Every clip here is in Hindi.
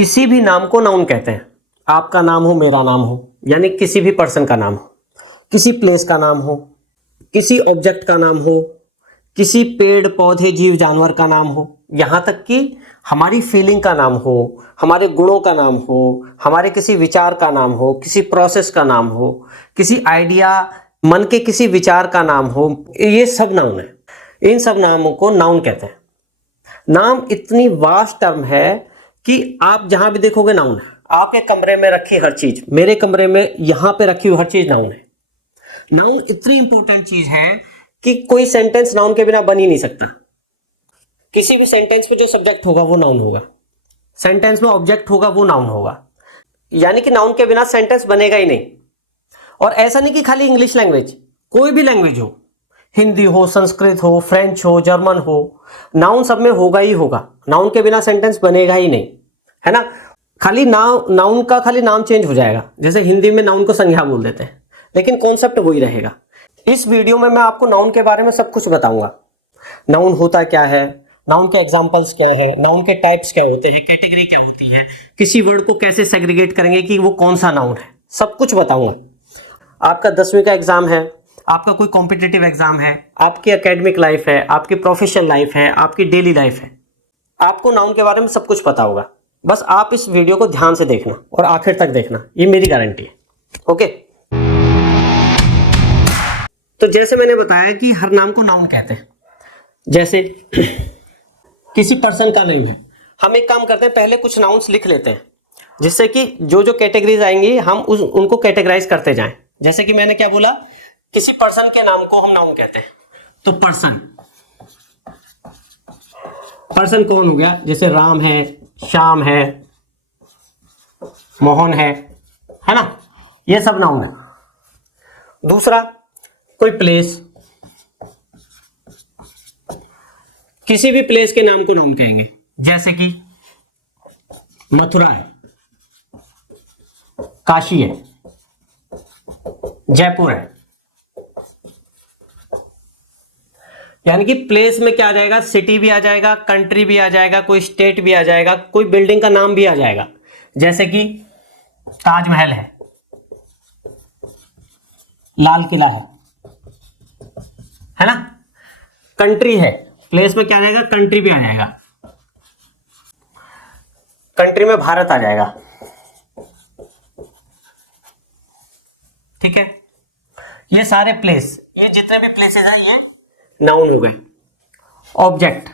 किसी भी नाम को नाउन कहते हैं। आपका नाम हो, मेरा नाम हो, यानी किसी भी पर्सन का नाम हो, किसी प्लेस का नाम हो, किसी ऑब्जेक्ट का नाम हो, किसी पेड़ पौधे जीव जानवर का नाम हो, यहाँ तक कि हमारी फीलिंग का नाम हो, हमारे गुणों का नाम हो, हमारे किसी विचार का नाम हो, किसी प्रोसेस का नाम हो, किसी आइडिया, मन के किसी विचार का नाम हो, ये सब नाउन है। इन सब नामों को नाउन कहते हैं। नाम इतनी वास्ट टर्म है कि आप जहां भी देखोगे नाउन है। आपके कमरे में रखी हर चीज, मेरे कमरे में यहां पे रखी हुई हर चीज नाउन है। नाउन इतनी इंपॉर्टेंट चीज है कि कोई सेंटेंस नाउन के बिना बन ही नहीं सकता। किसी भी सेंटेंस में जो सब्जेक्ट होगा वो नाउन होगा, सेंटेंस में ऑब्जेक्ट होगा वो नाउन होगा, यानी कि नाउन के बिना सेंटेंस बनेगा ही नहीं। और ऐसा नहीं कि खाली इंग्लिश लैंग्वेज, कोई भी लैंग्वेज हो, हिंदी हो, संस्कृत हो, फ्रेंच हो, जर्मन हो, नाउन सब में होगा ही होगा। नाउन के बिना सेंटेंस बनेगा ही नहीं, है ना। खाली नाउन का खाली नाम चेंज हो जाएगा, जैसे हिंदी में नाउन को संज्ञा बोल देते हैं, लेकिन कॉन्सेप्ट वही रहेगा। इस वीडियो में मैं आपको नाउन के बारे में सब कुछ बताऊंगा। नाउन होता क्या है, नाउन के एग्जांपल्स क्या है, नाउन के टाइप्स क्या होते हैं, कैटेगरी क्या होती है, किसी वर्ड को कैसे सेग्रीगेट करेंगे कि वो कौन सा नाउन है, सब कुछ बताऊंगा। आपका 10वीं का एग्जाम है, आपका कोई कॉम्पिटिटिव एग्जाम है, आपकी एकेडमिक लाइफ है, आपकी प्रोफेशनल लाइफ है, आपकी डेली लाइफ है, आपको नाउन के बारे में सब कुछ पता होगा। बस आप इस वीडियो को ध्यान से देखना और आखिर तक देखना, ये मेरी गारंटी है। ओके, तो जैसे मैंने बताया कि हर नाम को नाउन कहते हैं। जैसे किसी पर्सन का नेम है, हम एक काम करते हैं, पहले कुछ नाउन्स लिख लेते हैं, जिससे कि जो जो कैटेगरीज आएंगी हम उनको कैटेगराइज करते जाएं। जैसे कि मैंने क्या बोला, किसी पर्सन के नाम को हम नाउन कहते हैं। तो पर्सन कौन हो गया, जैसे राम है, श्याम है, मोहन है ना, ये सब नाउन है। दूसरा, कोई प्लेस, किसी भी प्लेस के नाम को नाउन कहेंगे। जैसे कि मथुरा है, काशी है, जयपुर है, यानी कि प्लेस में क्या आ जाएगा, सिटी भी आ जाएगा, कंट्री भी आ जाएगा, कोई स्टेट भी आ जाएगा, कोई बिल्डिंग का नाम भी आ जाएगा। जैसे कि ताजमहल है, लाल किला है ना। कंट्री है, प्लेस में क्या आ जाएगा, कंट्री भी आ जाएगा, कंट्री में भारत आ जाएगा। ठीक है, ये सारे प्लेस, ये जितने भी प्लेसेस हैं ये नाउन हो गए। ऑब्जेक्ट,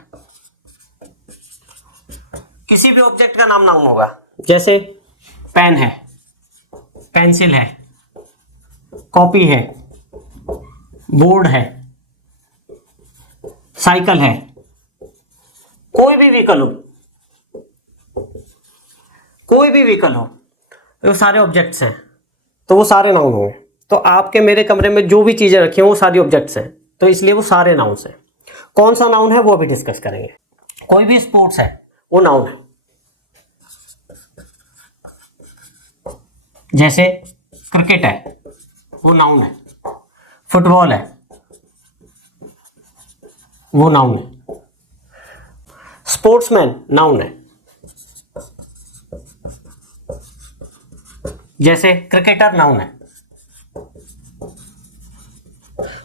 किसी भी ऑब्जेक्ट का नाम नाउन होगा। जैसे पेन है, पेंसिल है, कॉपी है, बोर्ड है, साइकिल है, कोई भी व्हीकल हो, वो सारे ऑब्जेक्ट्स हैं, तो वो सारे नाउन होंगे। तो आपके मेरे कमरे में जो भी चीजें रखी हैं वो सारी ऑब्जेक्ट्स हैं, तो इसलिए वो सारे नाउन्स हैं। कौन सा नाउन है वो अभी डिस्कस करेंगे। कोई भी स्पोर्ट्स है वो नाउन है। जैसे क्रिकेट है, वो नाउन है। फुटबॉल है, वो नाउन है। स्पोर्ट्समैन नाउन है। जैसे क्रिकेटर नाउन है,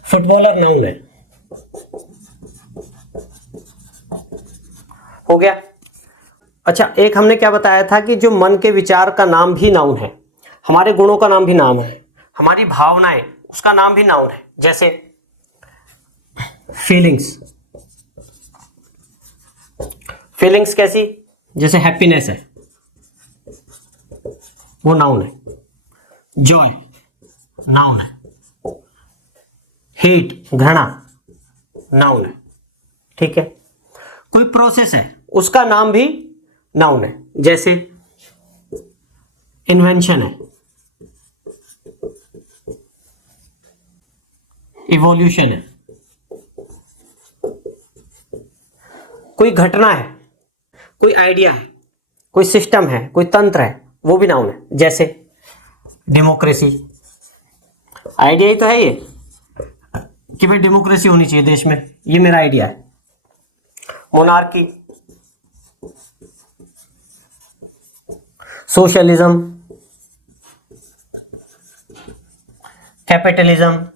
फुटबॉलर नाउन है। हो गया। अच्छा, एक हमने क्या बताया था कि जो मन के विचार का नाम भी नाउन है, हमारे गुणों का नाम भी नाम है, हमारी भावनाएं उसका नाम भी नाउन है। जैसे फीलिंग्स कैसी, जैसे हैप्पीनेस है, वो नाउन है। जॉय नाउन है। हेट, घृणा, नाउन है। ठीक है, कोई प्रोसेस है उसका नाम भी नाउन है। जैसे इन्वेंशन है, इवोल्यूशन है। कोई घटना है, कोई आइडिया है, कोई सिस्टम है, कोई तंत्र है, वो भी नाउन है। जैसे डेमोक्रेसी, आइडिया ही तो है ये कि भाई डेमोक्रेसी होनी चाहिए देश में, ये मेरा आइडिया है। मोनार्की, सोशलिज्म, कैपिटलिज्म,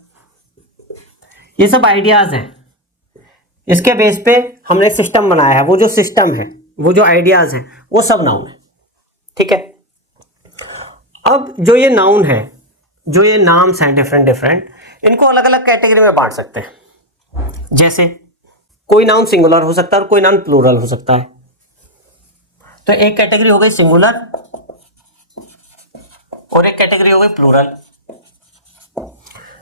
ये सब आइडियाज हैं। इसके बेस पे हमने सिस्टम बनाया है। वो जो सिस्टम है, वो जो आइडियाज हैं, वो सब नाउन है। ठीक है। अब जो ये नाउन है, जो ये नाम्स हैं डिफरेंट डिफरेंट, इनको अलग अलग कैटेगरी में बांट सकते हैं। जैसे कोई नाउन सिंगुलर हो सकता है और कोई नाउन प्लूरल हो सकता है। तो एक कैटेगरी हो गई सिंगुलर और एक कैटेगरी हो गई प्लूरल।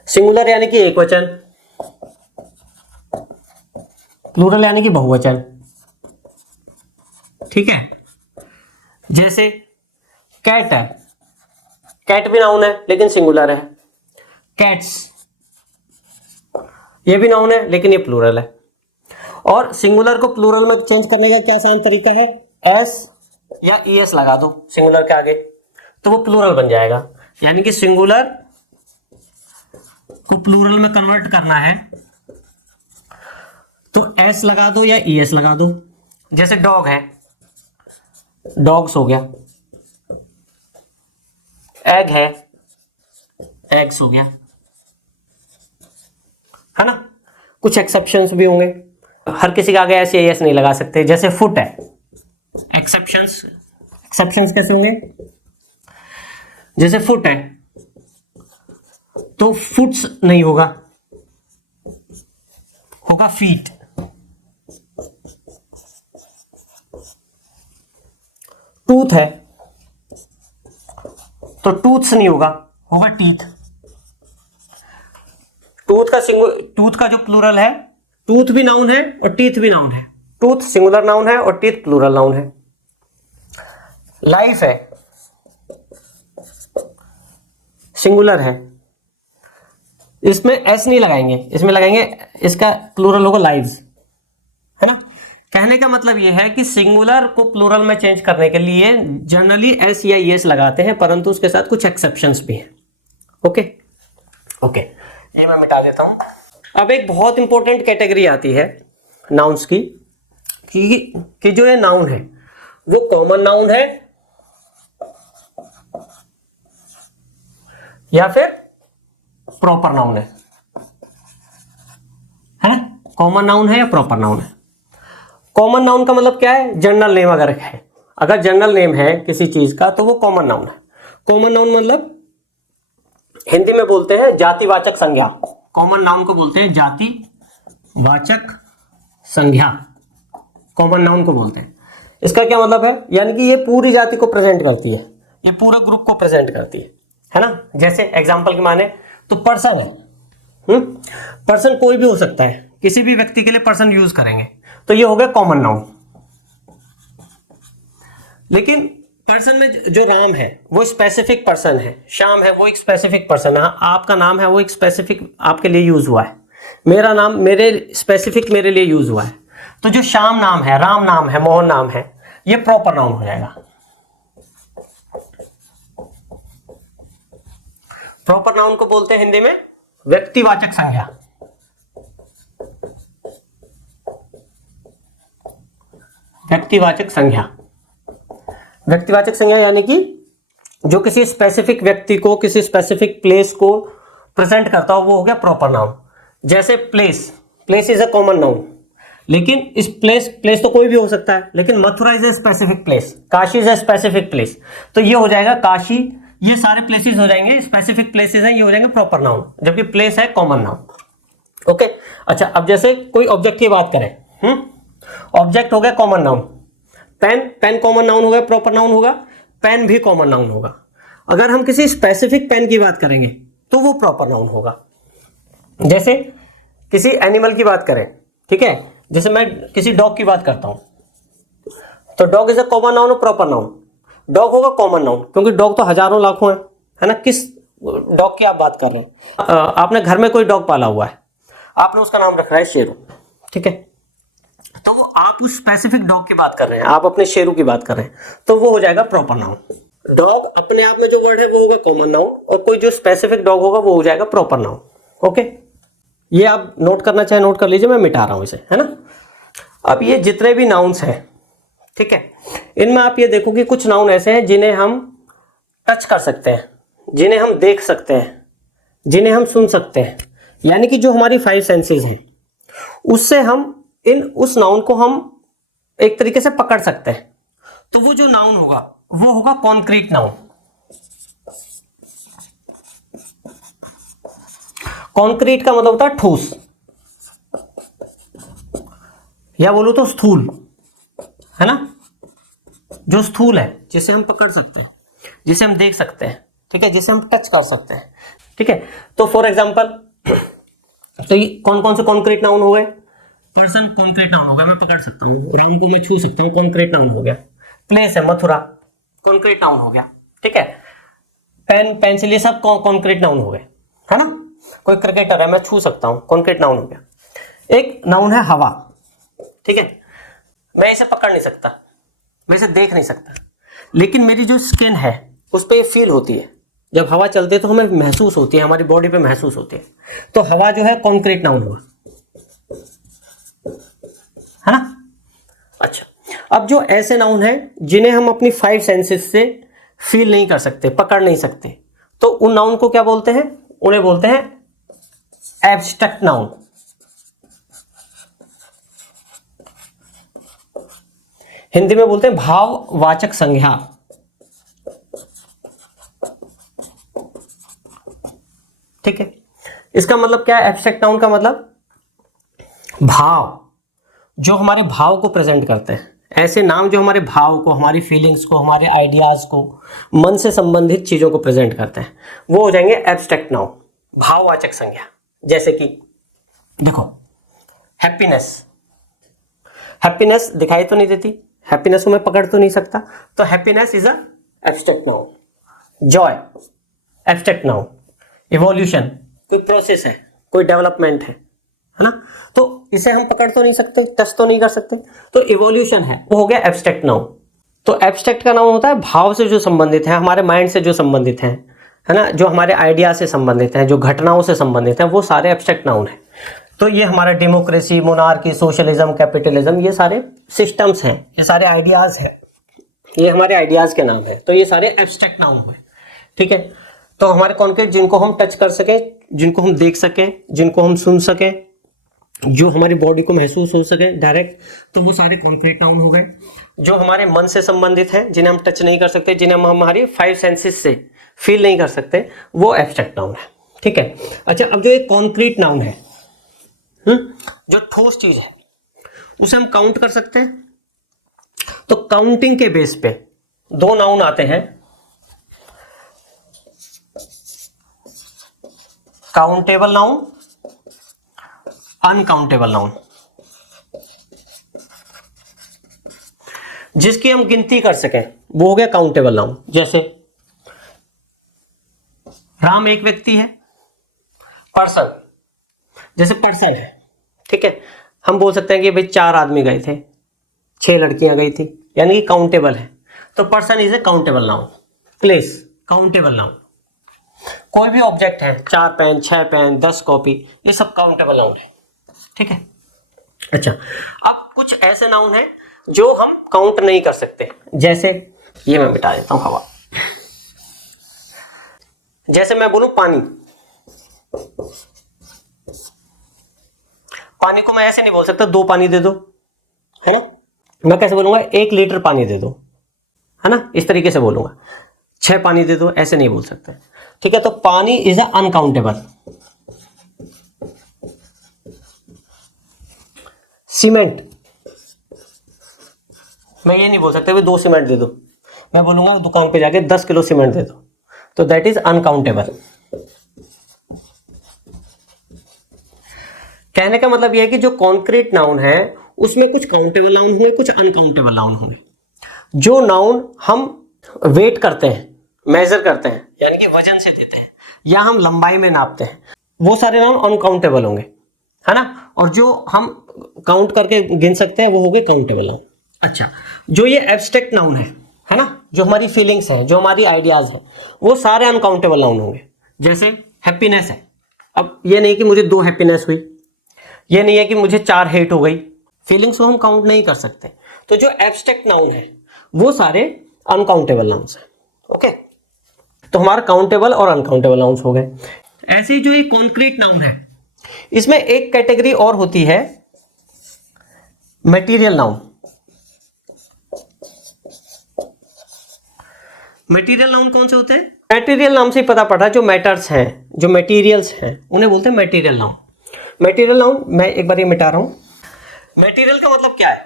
सिंगुलर यानी कि एक वचन, प्लूरल यानी कि बहुवचन। ठीक है। जैसे कैट है, कैट भी नाउन है लेकिन सिंगुलर है। कैट्स, ये भी नाउन है लेकिन ये प्लूरल है। और सिंगुलर को प्लूरल में चेंज करने का क्या आसान तरीका है, एस या ईएस लगा दो सिंगुलर के आगे, तो वो प्लूरल बन जाएगा। यानी कि सिंगुलर को प्लूरल में कन्वर्ट करना है तो एस लगा दो या ईएस लगा दो। जैसे डॉग है, डॉग्स हो गया। एग है, एग्स हो गया, है ना। कुछ एक्सेप्शंस भी होंगे, हर किसी के आगे एस या ईएस नहीं लगा सकते। जैसे फुट है, एक्सेप्शंस कैसे होंगे, जैसे फुट है तो फुट्स नहीं होगा, होगा फीट। टूथ है तो टूथ्स नहीं होगा, होगा टीथ। टूथ का जो प्लूरल है, टूथ भी नाउन है और टीथ भी नाउन है। टूथ सिंगुलर नाउन है और टीथ प्लूरल नाउन है। लाइफ है, सिंगुलर है, इसमें एस नहीं लगाएंगे, इसमें लगाएंगे, इसका प्लूरल होगा लाइव्स, है ना। कहने का मतलब यह है कि सिंगुलर को प्लूरल में चेंज करने के लिए जनरली एस या ईएस लगाते हैं, परंतु उसके साथ कुछ एक्सेप्शंस भी हैं। ओके, ये मैं मिटा देता हूं। अब एक बहुत इंपॉर्टेंट कैटेगरी आती है नाउन्स की कि जो ये नाउन है वो कॉमन नाउन है या फिर प्रॉपर नाउन है। कॉमन नाउन है या प्रॉपर नाउन है। कॉमन नाउन का मतलब क्या है, जनरल नेम अगर है, अगर जनरल नेम है किसी चीज का तो वो कॉमन नाउन है। कॉमन नाउन मतलब हिंदी में बोलते हैं जातिवाचक संज्ञा। कॉमन नाउन को बोलते हैं जातिवाचक संज्ञा, कॉमन नाउन को बोलते हैं। इसका क्या मतलब है, यानी कि ये पूरी जाति को प्रेजेंट करती है, ये पूरा ग्रुप को प्रेजेंट करती है ना। जैसे एग्जांपल के माने तो पर्सन है, पर्सन कोई भी हो सकता है, किसी भी व्यक्ति के लिए पर्सन यूज करेंगे तो ये हो गया कॉमन नाउन। लेकिन पर्सन में जो राम है वो स्पेसिफिक पर्सन है, श्याम है वो एक स्पेसिफिक पर्सन है, आपका नाम है वो एक स्पेसिफिक आपके लिए यूज हुआ है, मेरा नाम मेरे स्पेसिफिक मेरे लिए यूज हुआ है। तो जो श्याम नाम है, राम नाम है, मोहन नाम है, ये प्रॉपर नाउन हो जाएगा। प्रॉपर नाउन को बोलते हैं हिंदी में व्यक्तिवाचक संज्ञा। व्यक्तिवाचक संज्ञा, व्यक्तिवाचक संज्ञा यानी कि जो किसी स्पेसिफिक व्यक्ति को, किसी स्पेसिफिक प्लेस को प्रेजेंट करता हो, वो हो गया प्रॉपर नाउन। जैसे place is a common noun, लेकिन इस प्लेस तो कोई भी हो सकता है, लेकिन Mathura is a specific place, Kashi is a specific place, तो ये हो जाएगा काशी, ये सारे प्लेसेस हो जाएंगे स्पेसिफिक प्लेसेस हैं, ये हो जाएंगे प्रॉपर नाउन, जबकि प्लेस है कॉमन नाउन। ओके, अच्छा अब जैसे कोई ऑब्जेक्ट की बात करें, ऑब्जेक्ट हो गया common noun. Pen common noun होगा, प्रॉपर नाउन होगा, पेन भी कॉमन नाउन होगा। अगर हम किसी स्पेसिफिक पेन की बात करेंगे तो वो प्रॉपर नाउन होगा। जैसे किसी एनिमल की बात करें, ठीक है, जैसे मैं किसी डॉग की बात करता हूं तो dog is a common noun और प्रॉपर नाउन। डॉग होगा कॉमन नाउन क्योंकि डॉग तो हजारों लाखों है ना। किस डॉग की आप बात कर रहे हैं, आपने घर में कोई डॉग पाला हुआ है, आपने उसका नाम रखा है शेरू, ठीक है, तो वो आप उस स्पेसिफिक डॉग की बात कर रहे हैं, आप अपने शेरू की बात कर रहे हैं, तो वो हो जाएगा प्रॉपर नाउन। डॉग अपने आप में जो वर्ड है वो होगा कॉमन नाउन, और कोई जो स्पेसिफिक डॉग होगा वो हो जाएगा प्रॉपर नाउन। ओके, ये आप नोट करना चाहे नोट कर लीजिए, मैं मिटा रहा हूं इसे, है ना। अब ये जितने भी नाउन्स हैं, ठीक है। इनमें आप ये देखो कि कुछ नाउन ऐसे हैं जिन्हें हम टच कर सकते हैं, जिन्हें हम देख सकते हैं, जिन्हें हम सुन सकते हैं, यानी कि जो हमारी 5 सेंसेस हैं उससे हम उस नाउन को हम एक तरीके से पकड़ सकते हैं। तो वो जो नाउन होगा वो होगा कॉन्क्रीट नाउन। कॉन्क्रीट का मतलब होता है ठोस, या बोलो तो स्थूल, है ना, जो स्थूल है, जिसे हम पकड़ सकते हैं, जिसे हम देख सकते हैं, ठीक है, जिसे हम टच कर सकते हैं, ठीक है। तो फॉर एग्जांपल तो ये कौन कौन से कॉन्क्रीट नाउन हो गए? पर्सन कॉन्क्रीट नाउन हो गया, मैं पकड़ सकता हूँ, राम को मैं छू सकता हूँ, कॉन्क्रीट नाउन हो गया। प्लेस है मथुरा, कॉन्क्रीट नाउन हो गया, ठीक है। पेन पेंसिल ये सब कॉन्क्रीट नाउन हो गए, है ना। कोई क्रिकेटर है, मैं छू सकता हूँ, कॉन्क्रीट नाउन हो गया। एक नाउन है हवा, ठीक है, मैं इसे पकड़ नहीं सकता, मैं इसे देख नहीं सकता, लेकिन मेरी जो स्किन है उस पर ये फील होती है, जब हवा चलती है तो हमें महसूस होती है, हमारी बॉडी पे महसूस होती है। तो हवा जो है कॉन्क्रीट नाउन हुआ, है ना। अच्छा, अब जो ऐसे नाउन है जिन्हें हम अपनी 5 सेंसेस से फील नहीं कर सकते, पकड़ नहीं सकते, तो उन नाउन को क्या बोलते हैं? उन्हें बोलते हैं एब्स्ट्रैक्ट नाउन। हिंदी में बोलते हैं भाववाचक संज्ञा। ठीक है, इसका मतलब क्या है? एब्स्ट्रैक्ट नाउन का मतलब भाव, जो हमारे भाव को प्रेजेंट करते हैं, ऐसे नाम जो हमारे भाव को, हमारी फीलिंग्स को, हमारे आइडियाज को, मन से संबंधित चीजों को प्रेजेंट करते हैं, वो हो जाएंगे एब्स्ट्रैक्ट नाउन, भाववाचक संज्ञा। जैसे कि देखो हैप्पीनेस, हैप्पीनेस दिखाई तो नहीं देती, हैप्पीनेस को मैं पकड़ तो नहीं सकता, तो happiness is a abstract noun. Joy abstract noun. Evolution कोई प्रोसेस है, कोई डेवलपमेंट है ना, तो इसे हम पकड़ तो नहीं सकते, टच तो नहीं कर सकते, तो इवोल्यूशन है, वो हो गया एब्स्ट्रैक्ट नाउन। तो एब्स्ट्रैक्ट का नाउन होता है भाव से जो संबंधित है, हमारे माइंड से जो संबंधित है ना, जो हमारे आइडिया से संबंधित है, जो घटनाओं से संबंधित है, वो सारे एब्स्ट्रैक्ट नाउन है। तो ये हमारा डेमोक्रेसी, मोनार्की, सोशलिज्म, कैपिटलिज्म, ये सारे सिस्टम्स हैं, ये सारे आइडियाज हैं, ये हमारे आइडियाज के नाम है, तो ये सारे एब्स्ट्रैक्ट नाउन हुए। ठीक है, तो हमारे कॉन्क्रीट जिनको हम टच कर सकें, जिनको हम देख सकें, जिनको हम सुन सकें, जो हमारी बॉडी को महसूस हो सके डायरेक्ट, तो वो सारे कॉन्क्रीट नाउन हो गए। जो हमारे मन से संबंधित हैं, जिन्हें हम टच नहीं कर सकते, जिन्हें हम हमारी 5 सेंसेस से फील नहीं कर सकते, वो एब्स्ट्रैक्ट नाउन है। ठीक है, अच्छा, अब जो एक कॉन्क्रीट नाउन है, जो ठोस चीज है, उसे हम काउंट कर सकते हैं। तो काउंटिंग के बेस पे 2 नाउन आते हैं, काउंटेबल नाउन, अनकाउंटेबल नाउन, जिसकी हम गिनती कर सकें, वो हो गया काउंटेबल नाउन। जैसे राम एक व्यक्ति है, पर्सन, जैसे पर्सन है, ठीक है, हम बोल सकते हैं कि भाई 4 आदमी गए थे, 6 लड़कियां गई थी, यानी कि काउंटेबल है, तो person is a countable noun. Place countable noun. कोई भी ऑब्जेक्ट है, 4 पेन, 6 पेन, 10 कॉपी, ये सब काउंटेबल नाउन है। ठीक है, अच्छा, अब कुछ ऐसे नाउन है जो हम काउंट नहीं कर सकते, जैसे ये मैं मिटा देता हूं, हवा। जैसे मैं बोलूं पानी, पानी को मैं ऐसे नहीं बोल सकता 2 पानी दे दो, है ना। मैं कैसे बोलूंगा? 1 लीटर पानी दे दो, है ना, इस तरीके से बोलूंगा। 6 पानी दे दो, ऐसे नहीं बोल सकते। ठीक है, तो पानी इज अ अनकाउंटेबल। सीमेंट, मैं ये नहीं बोल सकता 2 सीमेंट दे दो, मैं बोलूंगा दुकान पे जाके 10 किलो सीमेंट दे दो, तो दैट इज अनकाउंटेबल। कहने का मतलब यह है कि जो कॉन्क्रीट नाउन है उसमें कुछ काउंटेबल नाउन होंगे, कुछ अनकाउंटेबल नाउन होंगे। जो नाउन हम वेट करते हैं, मेजर करते हैं, यानी कि वजन से देते हैं, या हम लंबाई में नापते हैं, वो सारे नाउन अनकाउंटेबल होंगे, है ना। और जो हम काउंट करके गिन सकते हैं, वो हो गए काउंटेबल नाउन। अच्छा, जो ये एब्स्ट्रैक्ट नाउन है ना, जो हमारी फीलिंग्स है, जो हमारी आइडियाज है, वो सारे अनकाउंटेबल नाउन होंगे। जैसे हैप्पीनेस है, अब ये नहीं कि मुझे 2 हैप्पीनेस हुई, ये नहीं है कि मुझे 4 हेट हो गई, फीलिंग्स को हम काउंट नहीं कर सकते, तो जो एब्स्ट्रैक्ट नाउन है वो सारे अनकाउंटेबल नाउन्स हैं। ओके, तो हमारा काउंटेबल और अनकाउंटेबल नाउन्स हो गए। ऐसे जो ये कॉन्क्रीट नाउन है, इसमें एक कैटेगरी और होती है मटेरियल नाउन। मटेरियल नाउन कौन से होते हैं? मटेरियल नाम से ही पता पड़ा, जो मैटर्स हैं, जो मटेरियल्स हैं, उन्हें बोलते हैं मटेरियल नाउन। मटेरियल नाउन मैं एक बार ये मिटा रहा हूं। मटेरियल का मतलब क्या है?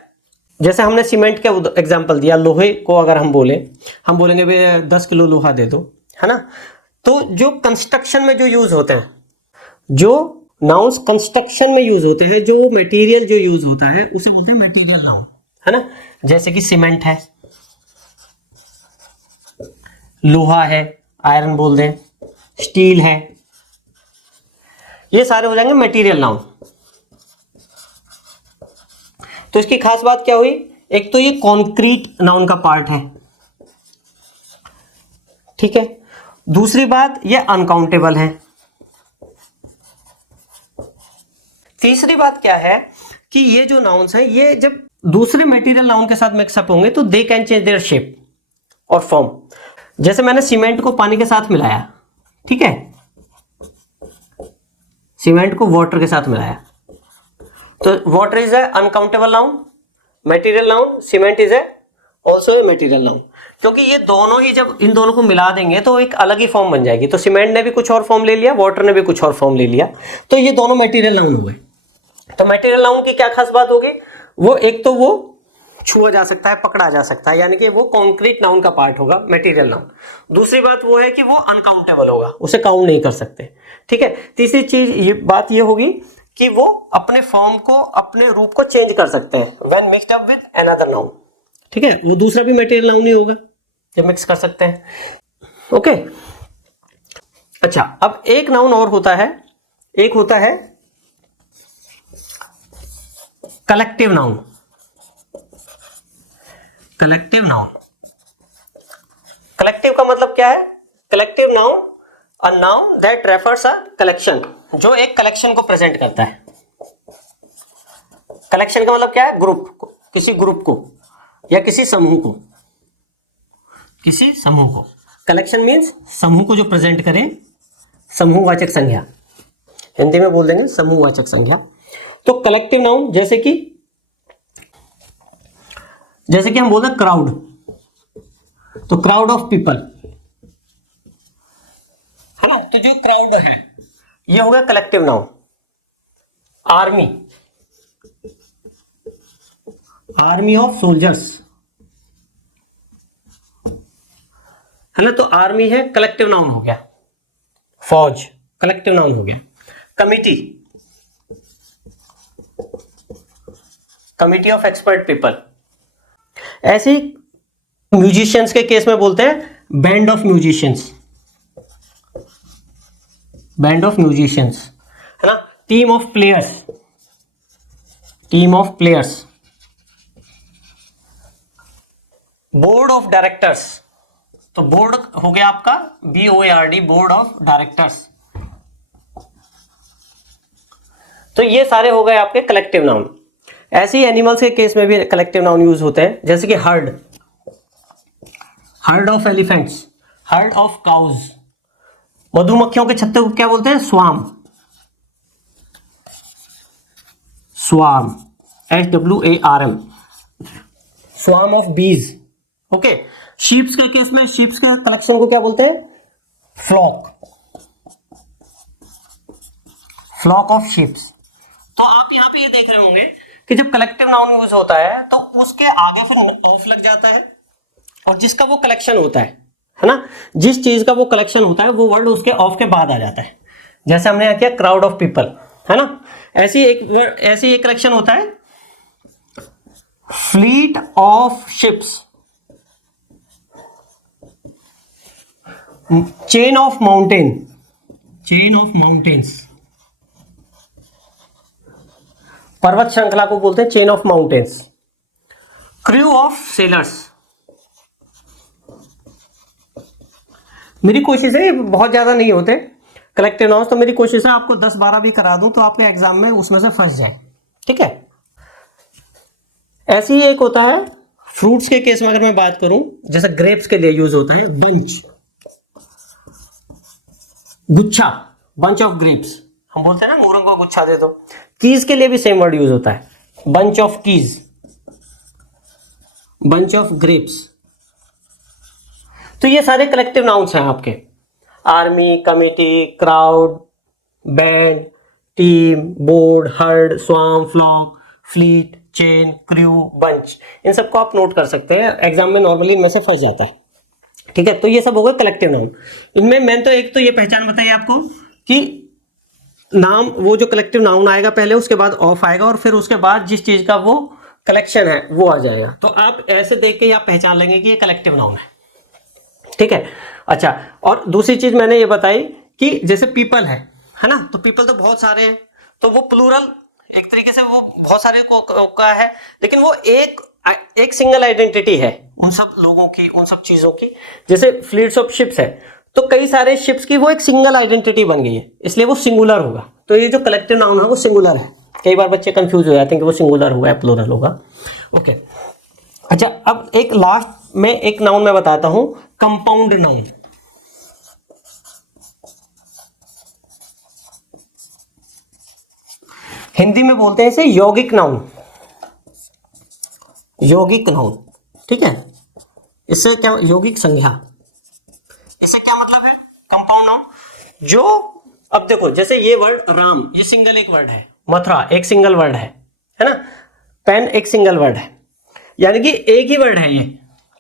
जैसे हमने सीमेंट का एग्जांपल दिया, लोहे को अगर हम बोलेंगे भाई 10 किलो लोहा दे दो, है ना। तो जो कंस्ट्रक्शन में जो यूज होते हैं, जो नाउन्स कंस्ट्रक्शन में यूज होते हैं, जो मटेरियल जो यूज होता है उसे बोलते हैं मटेरियल नाउन, है ना। जैसे कि सीमेंट है, लोहा है, आयरन बोल दें, स्टील है, ये सारे हो जाएंगे मटेरियल नाउन। तो इसकी खास बात क्या हुई? एक तो ये कॉन्क्रीट नाउन का पार्ट है, ठीक है। दूसरी बात, ये अनकाउंटेबल है। तीसरी बात क्या है कि ये जो नाउन्स हैं, ये जब दूसरे मटेरियल नाउन के साथ मिक्सअप होंगे तो they can change their shape और फॉर्म। जैसे मैंने सीमेंट को पानी के साथ मिलाया, ठीक है, सीमेंट को वाटर के साथ मिलाया, तो water is a uncountable noun, material noun, cement is a also a material noun. क्योंकि ये दोनों ही जब इन दोनों को मिला देंगे तो एक अलग ही फॉर्म बन जाएगी। तो सीमेंट ने भी कुछ और फॉर्म ले लिया, वाटर ने भी कुछ और फॉर्म ले लिया, तो ये दोनों मटेरियल नाउन हो गए। तो मटेरियल नाउन की क्या खास बात होगी? वो एक तो वो छुआ जा सकता है, पकड़ा जा सकता है, यानी कि वो कॉन्क्रीट नाउन का पार्ट होगा मटेरियल नाउन। दूसरी बात वो है कि वो अनकाउंटेबल होगा, उसे काउंट नहीं कर सकते, ठीक है। तीसरी चीज ये बात ये होगी कि वो अपने फॉर्म को, अपने रूप को चेंज कर सकते हैं when mixed up with another noun, ठीक है। वो दूसरा भी मटेरियल नाउन ही होगा जब मिक्स कर सकते हैं। ओके, अच्छा, अब एक नाउन और होता है, एक होता है collective noun. Collective noun, collective का मतलब क्या है? Collective noun, a noun that refers a collection, जो एक कलेक्शन को प्रेजेंट करता है। कलेक्शन का मतलब क्या है? ग्रुप, किसी ग्रुप को या किसी समूह को, किसी समूह को। कलेक्शन मीन्स समूह को जो प्रेजेंट करे, समूहवाचक संज्ञा, हिंदी में बोल देंगे समूहवाचक संज्ञा। तो कलेक्टिव नाउन जैसे कि हम बोलते हैं क्राउड, तो क्राउड ऑफ पीपल, है ना। तो जो क्राउड है ये हो गया collective noun. Army, army of soldiers, है ना। तो आर्मी है, कलेक्टिव नाउन हो गया। फौज, कलेक्टिव नाउन हो गया। Committee, committee of expert people. ऐसे म्यूजिशियंस के केस में बोलते हैं band of musicians, band of musicians, है ना। Team of players, team of players. Board of directors, तो बोर्ड हो गया आपका BOARD, बोर्ड ऑफ डायरेक्टर्स। तो ये सारे हो गए आपके कलेक्टिव नाउन। ऐसे ही एनिमल्स के केस में भी कलेक्टिव नाउन यूज होते हैं, जैसे कि heard, heard of elephants, heard of cows. मधुमक्खियों के छत्ते को क्या बोलते हैं? स्वाम, स्वाम, SWARM, swarm of bees. Okay, sheeps के केस में, शीप्स के कलेक्शन को क्या बोलते हैं? Flock, flock of sheeps. तो आप यहां पे ये देख रहे होंगे कि जब कलेक्टिव नाउन यूज होता है तो उसके आगे फिर ऑफ लग जाता है, और जिसका वो कलेक्शन होता है ना, जिस चीज का वो कलेक्शन होता है वो वर्ड उसके ऑफ के बाद आ जाता है। जैसे हमने यहाँ किया क्राउड ऑफ पीपल, है ना। ऐसी एक कलेक्शन होता है fleet of ships, chain of mountain, chain of mountains. पर्वत श्रृंखला को बोलते हैं chain of mountains. Crew of sellers. मेरी कोशिश है, बहुत ज्यादा नहीं होते कलेक्टिव नाउन्स, तो मेरी कोशिश है आपको 10-12 भी करा दूं तो आपके एग्जाम में उसमें से फंस जाए, ठीक है। ऐसे ही एक होता है फ्रूट्स के केस में अगर मैं बात करूं, जैसे ग्रेप्स के लिए यूज होता है बंच, गुच्छा, बंच ऑफ ग्रेप्स, हम बोलते हैं ना अंगूरों को गुच्छा दे दो। कीज के लिए भी सेम वर्ड यूज होता है, bunch of keys, bunch of grapes. तो ये सारे कलेक्टिव नाउन्स हैं आपके, army, committee, crowd, band, team, board, herd, swarm, flock, fleet, chain, crew, bunch, इन सबको आप नोट कर सकते हैं, एग्जाम में नॉर्मली इनमें से फंस जाता है। ठीक है, तो ये सब हो गए कलेक्टिव नाउन। इनमें मैंने तो एक तो ये पहचान बताई आपको कि नाम, वो जो कलेक्टिव नाउन आएगा पहले, उसके बाद ऑफ आएगा, और फिर उसके बाद जिस चीज का वो कलेक्शन है वो आ जाएगा। तो आप ऐसे देख के आप पहचान लेंगे कि ये कलेक्टिव नाउन है। ठीक है, अच्छा, और दूसरी चीज मैंने ये बताई कि जैसे पीपल है ना, तो पीपल तो बहुत सारे हैं, तो वो प्लूरल एक तरीके से वो बहुत सारे का है, लेकिन वो एक सिंगल आइडेंटिटी है उन सब लोगों की, उन सब चीजों की। जैसे फ्लीट्स ऑफ शिप्स है, तो कई सारे शिप्स की वो एक सिंगल आइडेंटिटी बन गई है, इसलिए वो सिंगुलर होगा। तो ये जो कलेक्टिव नाउन है वो सिंगुलर है। कई बार बच्चे कंफ्यूज हो जाते हैं कि वो सिंगुलर होगा या प्लूरल होगा। ओके, अच्छा, अब एक लास्ट में एक नाउन मैं बताता हूं, कंपाउंड नाउन। हिंदी में बोलते हैं इसे यौगिक नाउन, यौगिक नाउन। ठीक है, इससे क्या, यौगिक संज्ञा, इससे क्या मतलब है, कंपाउंड नाउन जो, अब देखो जैसे ये वर्ड राम, ये सिंगल एक वर्ड है, मथुरा एक सिंगल वर्ड है ना, पेन एक सिंगल वर्ड है, यानी कि एक ही वर्ड है ये।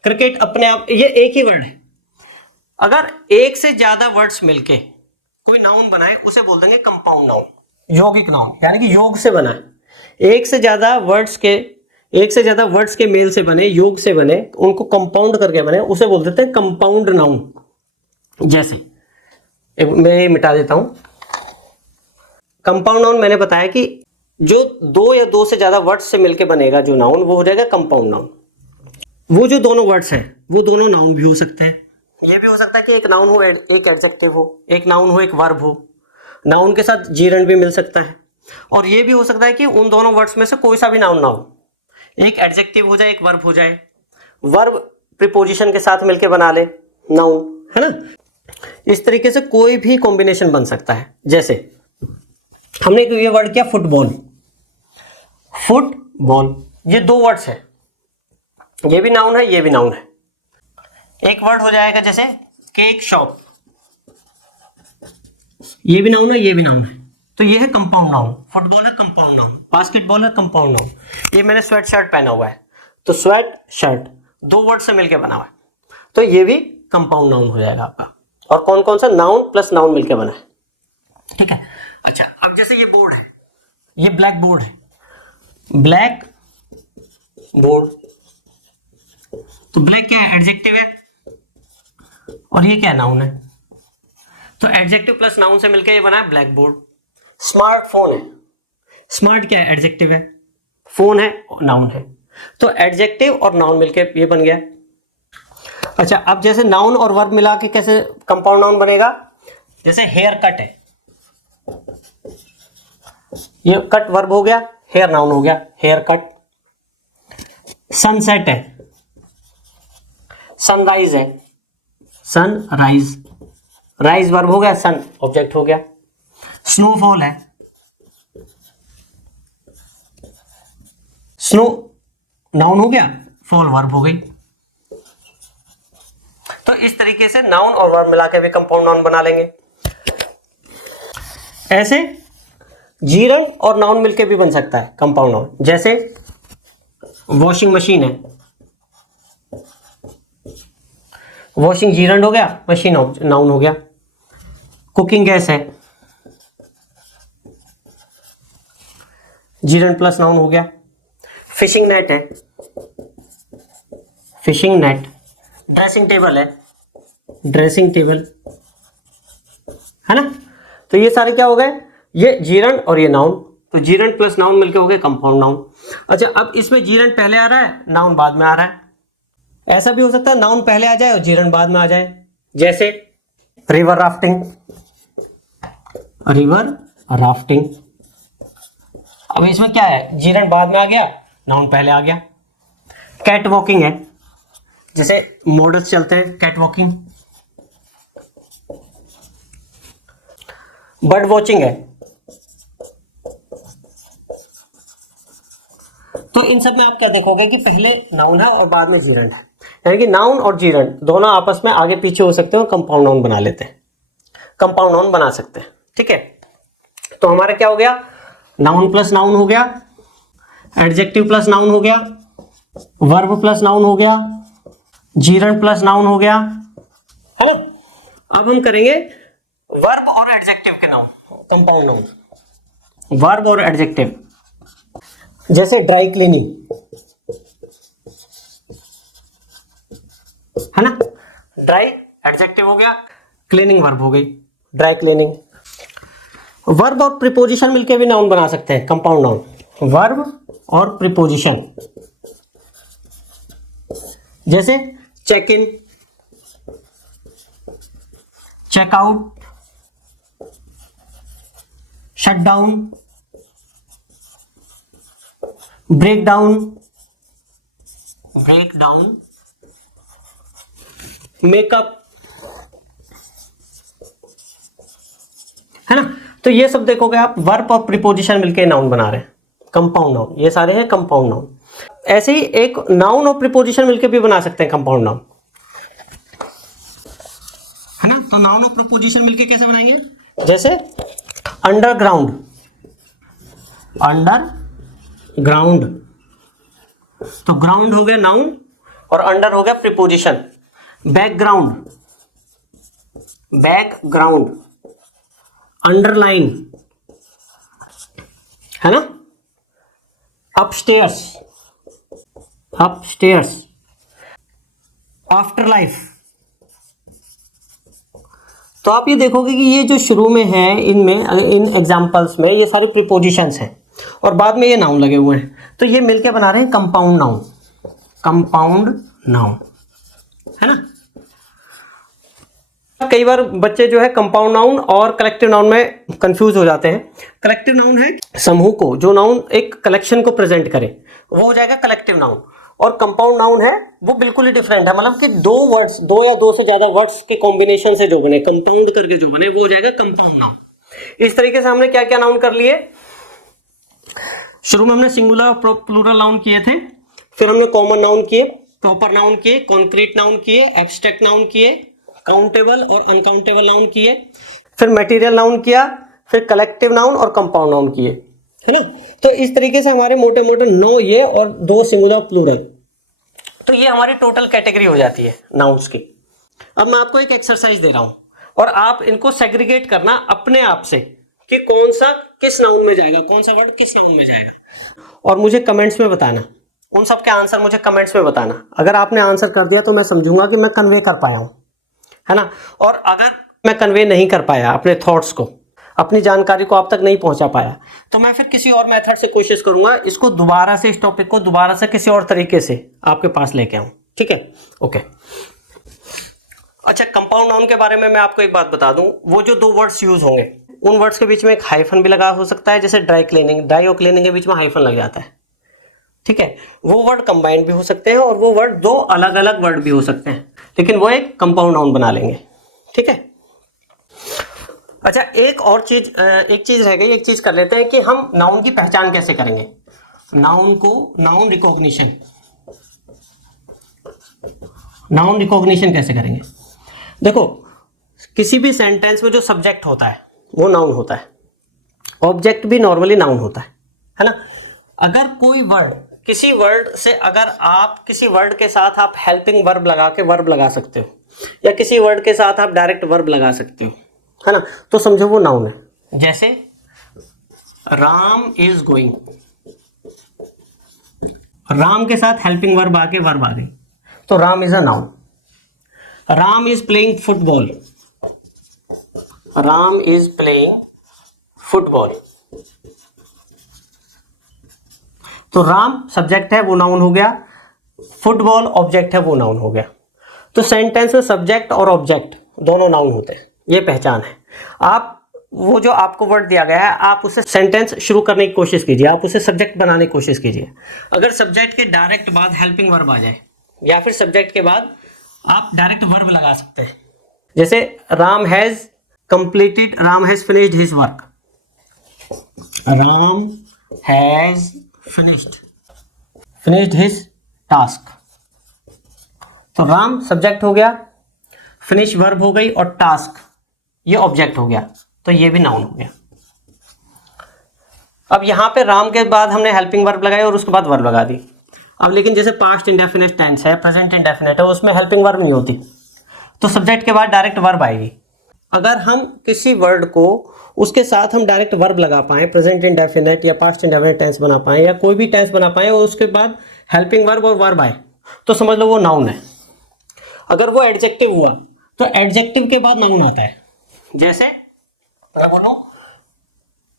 क्रिकेट अपने आप ये एक ही वर्ड है। अगर एक से ज्यादा वर्ड्स मिलके कोई नाउन बनाए उसे बोल देंगे कंपाउंड नाउन, यौगिक नाउन, यानी कि योग से बना है, एक से ज्यादा वर्ड्स के मेल से बने, योग से बने, उनको कंपाउंड करके बने, उसे बोल देते हैं कंपाउंड नाउन। जैसे मैं ये मिटा देता हूं, कंपाउंड नाउन मैंने बताया कि जो दो या दो से ज्यादा वर्ड्स से मिलकर बनेगा जो नाउन, वो हो जाएगा कंपाउंड नाउन। वो जो दोनों वर्ड्स हैं वो दोनों नाउन भी हो सकते हैं। ये भी हो सकता है कि एक नाउन हो, एक एडजेक्टिव हो, एक नाउन हो, एक वर्ब हो, नाउन के साथ जीरंड भी मिल सकता है। और ये भी हो सकता है कि उन दोनों वर्ड्स में से कोई सा भी नाउन ना हो, एक एडजेक्टिव हो जाए, एक वर्ब हो जाए, वर्ब प्रीपोजिशन के साथ मिलके बना ले नाउन, है ना। इस तरीके से कोई भी कॉम्बिनेशन बन सकता है। जैसे हमने ये वर्ड किया फुटबॉल, फुटबॉल, ये दो वर्ड्स है, ये भी नाउन है, ये भी नाउन है। एक वर्ड हो जाएगा जैसे केक शॉप, ये भी नाउन है, ये भी नाउन है, तो ये है कंपाउंड नाउन। फुटबॉल है कंपाउंड नाउन, बास्केटबॉल है कंपाउंड नाउन। ये मैंने स्वेट शर्ट पहना हुआ है, तो स्वेट शर्ट दो वर्ड से मिलकर बना हुआ है, तो ये भी कंपाउंड नाउन हो जाएगा आपका। और कौन कौन सा, नाउन प्लस नाउन मिलकर बना है। ठीक है, अच्छा, अब जैसे ये बोर्ड है, ये ब्लैक बोर्ड है, ब्लैक बोर्ड, तो ब्लैक क्या है, एडजेक्टिव है, और ये क्या नाउन है, तो एडजेक्टिव प्लस नाउन से मिलकर ये बना है ब्लैक बोर्ड। स्मार्टफोन है, स्मार्ट क्या है, एडजेक्टिव है, फोन है, नाउन है, तो एडजेक्टिव और नाउन मिलकर ये बन गया। अच्छा, अब जैसे नाउन और वर्ब मिला के कैसे कंपाउंड नाउन बनेगा, जैसे हेयर कट है, ये कट वर्ब हो गया, हेयर नाउन हो गया, हेयर कट। सनसेट है, सनराइज है, सनराइज, राइज वर्ब हो गया, सन ऑब्जेक्ट हो गया। स्नोफॉल है, स्नो नाउन हो गया, फॉल वर्ब हो गई। तो इस तरीके से नाउन और वर्ब मिला के भी कंपाउंड नाउन बना लेंगे। ऐसे जीरंड और नाउन मिलके भी बन सकता है कंपाउंड नाउन। जैसे वॉशिंग मशीन है, वॉशिंग जीरंड हो गया, मशीन नाउन हो गया। कुकिंग गैस है, जीरंड प्लस नाउन हो गया। फिशिंग नेट है, फिशिंग नेट। ड्रेसिंग टेबल है, ड्रेसिंग टेबल, है ना। तो ये सारे क्या हो गए, ये जीरंड और ये नाउन, तो जीरंड प्लस नाउन मिलके हो गए कंपाउंड नाउन। अच्छा, अब इसमें जीरंड पहले आ रहा है, नाउन बाद में आ रहा है। ऐसा भी हो सकता है नाउन पहले आ जाए और जीरंड बाद में आ जाए। जैसे रिवर राफ्टिंग, रिवर राफ्टिंग, अब इसमें क्या है, जीरंड बाद में आ गया, नाउन पहले आ गया। कैट वॉकिंग है, जैसे मॉडल्स चलते हैं कैट वॉकिंग। बर्ड वॉचिंग है। तो इन सब में आप क्या देखोगे कि पहले नाउन है और बाद में जीरंड है, यानी कि नाउन और जीरंड दोनों आपस में आगे पीछे हो सकते हैं और कंपाउंड नाउन बना लेते हैं, कंपाउंड नाउन बना सकते हैं। ठीक है, तो हमारा क्या हो गया, नाउन प्लस नाउन हो गया, एडजेक्टिव प्लस नाउन हो गया, वर्ब प्लस नाउन हो गया, जीरंड प्लस नाउन हो गया, है ना। अब हम करेंगे वर्ब और एडजेक्टिव के नाउन, कंपाउंड नाउन। वर्ब और एडजेक्टिव, जैसे ड्राई क्लीनिंग, है ना, ड्राई एडजेक्टिव हो गया, क्लीनिंग वर्ब हो गई, ड्राई क्लीनिंग। वर्ब और प्रीपोजिशन मिलके भी नाउन बना सकते हैं, कंपाउंड नाउन। वर्ब और प्रीपोजिशन, जैसे check in, checkout, shut down, break down, break down, makeup, है ना। तो ये सब देखोगे आप, वर्ब और प्रीपोजिशन मिलके नाउन बना रहे हैं, कंपाउंड नाउन। ये सारे हैं कंपाउंड नाउन। ऐसे ही एक नाउन और प्रीपोजिशन मिलके भी बना सकते हैं कंपाउंड नाउन, है ना। तो नाउन और प्रीपोजिशन मिलके कैसे बनाएंगे, जैसे अंडरग्राउंड, अंडरग्राउंड, तो ग्राउंड हो गया नाउन और अंडर हो गया प्रीपोजिशन। बैकग्राउंड, बैकग्राउंड, अंडरलाइन, है ना। Upstairs, upstairs, after life. तो आप ये देखोगे कि ये जो शुरू में है इनमें, इन एग्जांपल्स में ये सारे प्रीपोजिशंस हैं और बाद में ये नाउन लगे हुए हैं, तो ये मिलके बना रहे हैं कंपाउंड नाउन, कंपाउंड नाउन, है ना। कई बार बच्चे जो है कंपाउंड नाउन और कलेक्टिव नाउन में कंफ्यूज हो जाते हैं। कलेक्टिव नाउन है समूह को, जो नाउन एक कलेक्शन को प्रेजेंट करे, वो हो जाएगा कलेक्टिव नाउन। और कंपाउंड नाउन है वो बिल्कुल ही डिफरेंट है, मतलब कि दो वर्ड्स, दो या दो से ज्यादा वर्ड्स के कॉम्बिनेशन से जो बने, कंपाउंड करके जो बने, वो हो जाएगा कंपाउंड नाउन। इस तरीके से हमने क्या क्या नाउन कर लिए, शुरू में हमने सिंगुलर और प्लूरल नाउन किए थे, फिर हमने कॉमन नाउन किए, प्रॉपर नाउन किए, कॉन्क्रीट नाउन किए, एब्स्ट्रैक्ट नाउन किए, काउंटेबल और अनकाउंटेबल नाउन किए, फिर मटेरियल नाउन किया, फिर कलेक्टिव नाउन और कंपाउंड नाउन किए, है ना। तो इस तरीके से हमारे मोटे मोटे 9 ये और 2 सिंगुलर प्लूरल, तो ये हमारी टोटल कैटेगरी हो जाती है नाउन्स की। अब मैं आपको एक एक्सरसाइज दे रहा हूं और आप इनको सेग्रीगेट करना अपने आप से कि कौन सा किस नाउन में जाएगा, कौन सा वर्ड किस नाउन में जाएगा, और मुझे कमेंट्स में बताना, उन सब के आंसर मुझे कमेंट्स में बताना। अगर आपने आंसर कर दिया तो मैं समझूंगा कि मैं कन्वे कर पाया हूं, है ना। और अगर मैं कन्वे नहीं कर पाया अपने थॉट्स को, अपनी जानकारी को आप तक नहीं पहुंचा पाया, तो मैं फिर किसी और मेथड से कोशिश करूंगा इसको दोबारा से, इस टॉपिक को दोबारा से किसी और तरीके से आपके पास लेके आऊं, ठीक है। ओके, अच्छा, कंपाउंड नाउन के बारे में मैं आपको एक बात बता दूं, वो जो 2 वर्ड्स यूज होंगे उन वर्ड्स के बीच में एक हाइफन भी लगा हो सकता है, जैसे ड्राई क्लीनिंग, ड्राई और क्लीनिंग के बीच में हाइफन लग जाता है, ठीक है। वो वर्ड कंबाइंड भी हो सकते हैं और वो वर्ड 2 अलग अलग वर्ड भी हो सकते हैं, लेकिन वो एक कंपाउंड नाउन बना लेंगे, ठीक है। अच्छा, एक और चीज, एक चीज रह गई, एक चीज कर लेते हैं कि हम नाउन की पहचान कैसे करेंगे, नाउन को, नाउन रिकॉग्निशन, नाउन रिकॉग्निशन कैसे करेंगे। देखो, किसी भी सेंटेंस में जो सब्जेक्ट होता है वो नाउन होता है, ऑब्जेक्ट भी नॉर्मली नाउन होता है ना। अगर कोई वर्ड, किसी वर्ड से, अगर आप किसी वर्ड के साथ आप हेल्पिंग वर्ब लगा के वर्ब लगा सकते हो, या किसी वर्ड के साथ आप डायरेक्ट वर्ब लगा सकते हो, है ना, तो समझो वो नाउन है। जैसे राम इज गोइंग, राम के साथ हेल्पिंग वर्ब आके वर्ब आ गई, तो Ram is a noun. Ram is playing football, Ram is playing football, तो राम सब्जेक्ट है वो नाउन हो गया, फुटबॉल ऑब्जेक्ट है वो नाउन हो गया। तो सेंटेंस में सब्जेक्ट और ऑब्जेक्ट दोनों नाउन होते हैं, ये पहचान है। आप वो जो आपको वर्ड दिया गया है आप उसे सेंटेंस शुरू करने की कोशिश कीजिए, आप उसे सब्जेक्ट बनाने की कोशिश कीजिए। अगर सब्जेक्ट के डायरेक्ट बाद हेल्पिंग वर्ब आ जाए या फिर सब्जेक्ट के बाद आप डायरेक्ट वर्ब लगा सकते हैं। जैसे Ram has completed, Ram has finished his work, Ram has finished his task. तो राम सब्जेक्ट हो गया, फिनिश वर्ब हो गई और टास्क ये ऑब्जेक्ट हो गया, तो ये भी नाउन हो गया। अब यहां पे राम के बाद हमने हेल्पिंग वर्ब लगाई और उसके बाद वर्ब लगा दी। अब लेकिन जैसे पास्ट इंडेफिनिट टेंस है, प्रेजेंट इंडेफिनिट है, उसमें हेल्पिंग वर्ब नहीं होती, तो सब्जेक्ट के बाद डायरेक्ट वर्ब आएगी। अगर हम किसी वर्ड को उसके साथ हम डायरेक्ट वर्ब लगा पाए, प्रेजेंट इंडेफिनिट या पास्ट इंडेफिनिट टेंस बना पाए या कोई भी टेंस बना पाए और उसके बाद हेल्पिंग वर्ब और वर्ब आए, तो समझ लो वो नाउन है। अगर वो एडजेक्टिव हुआ तो एडजेक्टिव के बाद नाउन आता है। जैसे मैं बोलूं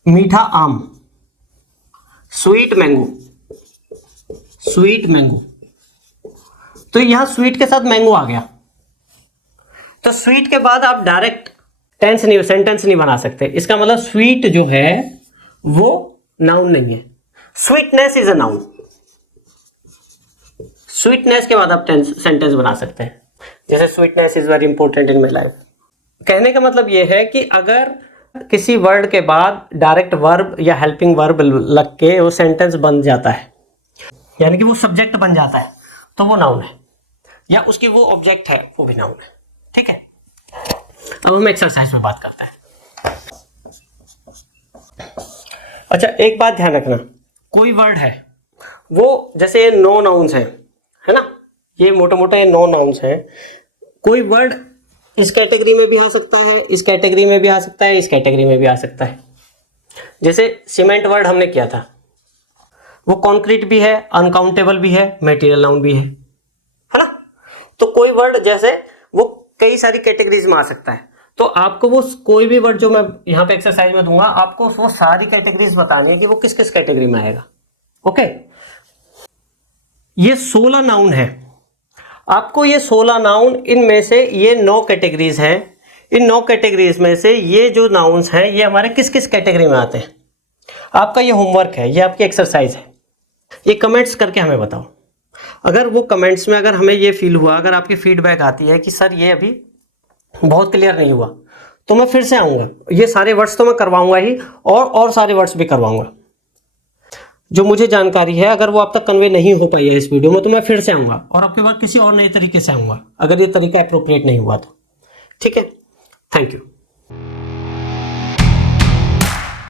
मीठा आम, स्वीट मैंगो, स्वीट मैंगो, तो यहां स्वीट के साथ मैंगो आ गया, तो स्वीट के बाद आप डायरेक्ट टेंस नहीं, सेंटेंस नहीं बना सकते। इसका मतलब स्वीट जो है वो नाउन नहीं है। Sweetness is a noun, sweetness के बाद आप सेंटेंस बना सकते हैं। जैसे sweetness is very important in my life. कहने का मतलब ये है कि अगर किसी वर्ड के बाद डायरेक्ट वर्ब या हेल्पिंग वर्ब लग के वो सेंटेंस बन जाता है, यानी कि वो सब्जेक्ट बन जाता है, तो वो नाउन है, या उसकी वो ऑब्जेक्ट है वो भी नाउन है। ठीक है, अब हम एक्सरसाइज में बात करते हैं। अच्छा, एक बात ध्यान रखना, कोई वर्ड है वो जैसे ये नो नाउन्स है ना, ये मोटे मोटे नो नाउन्स हैं। कोई वर्ड इस कैटेगरी में भी आ सकता है, इस कैटेगरी में भी आ सकता है, इस कैटेगरी में भी आ सकता है। जैसे सीमेंट वर्ड हमने किया था, वो कॉन्क्रीट भी है, अनकाउंटेबल भी है, मटेरियल नाउन भी है ना। तो कोई वर्ड जैसे वो कई सारी कैटेगरीज में आ सकता है, तो आपको वो कोई भी वर्ड जो मैं यहाँ पे एक्सरसाइज में दूंगा आपको वो सारी कैटेगरीज बतानी है कि वो किस किस कैटेगरी में आएगा। ओके, ये 16 नाउन है, आपको ये 16 नाउन, इनमें से ये 9 कैटेगरीज हैं, इन 9 कैटेगरीज में से ये जो नाउन्स हैं ये हमारे किस किस कैटेगरी में आते हैं। आपका ये होमवर्क है, ये आपकी एक्सरसाइज है, ये कमेंट्स करके हमें बताओ। अगर वो कमेंट्स में अगर हमें ये फील हुआ, अगर आपकी फीडबैक आती है कि सर ये अभी बहुत क्लियर नहीं हुआ, तो मैं फिर से आऊँगा, ये सारे वर्ड्स तो मैं करवाऊँगा ही और सारे वर्ड्स भी करवाऊँगा। जो मुझे जानकारी है अगर वो आप तक कन्वे नहीं हो पाई है इस वीडियो में, तो मैं फिर से आऊँगा और आपके बाद किसी और नए तरीके से आऊँगा, अगर ये तरीका अप्रोप्रिएट नहीं हुआ तो। ठीक है, थैंक यू।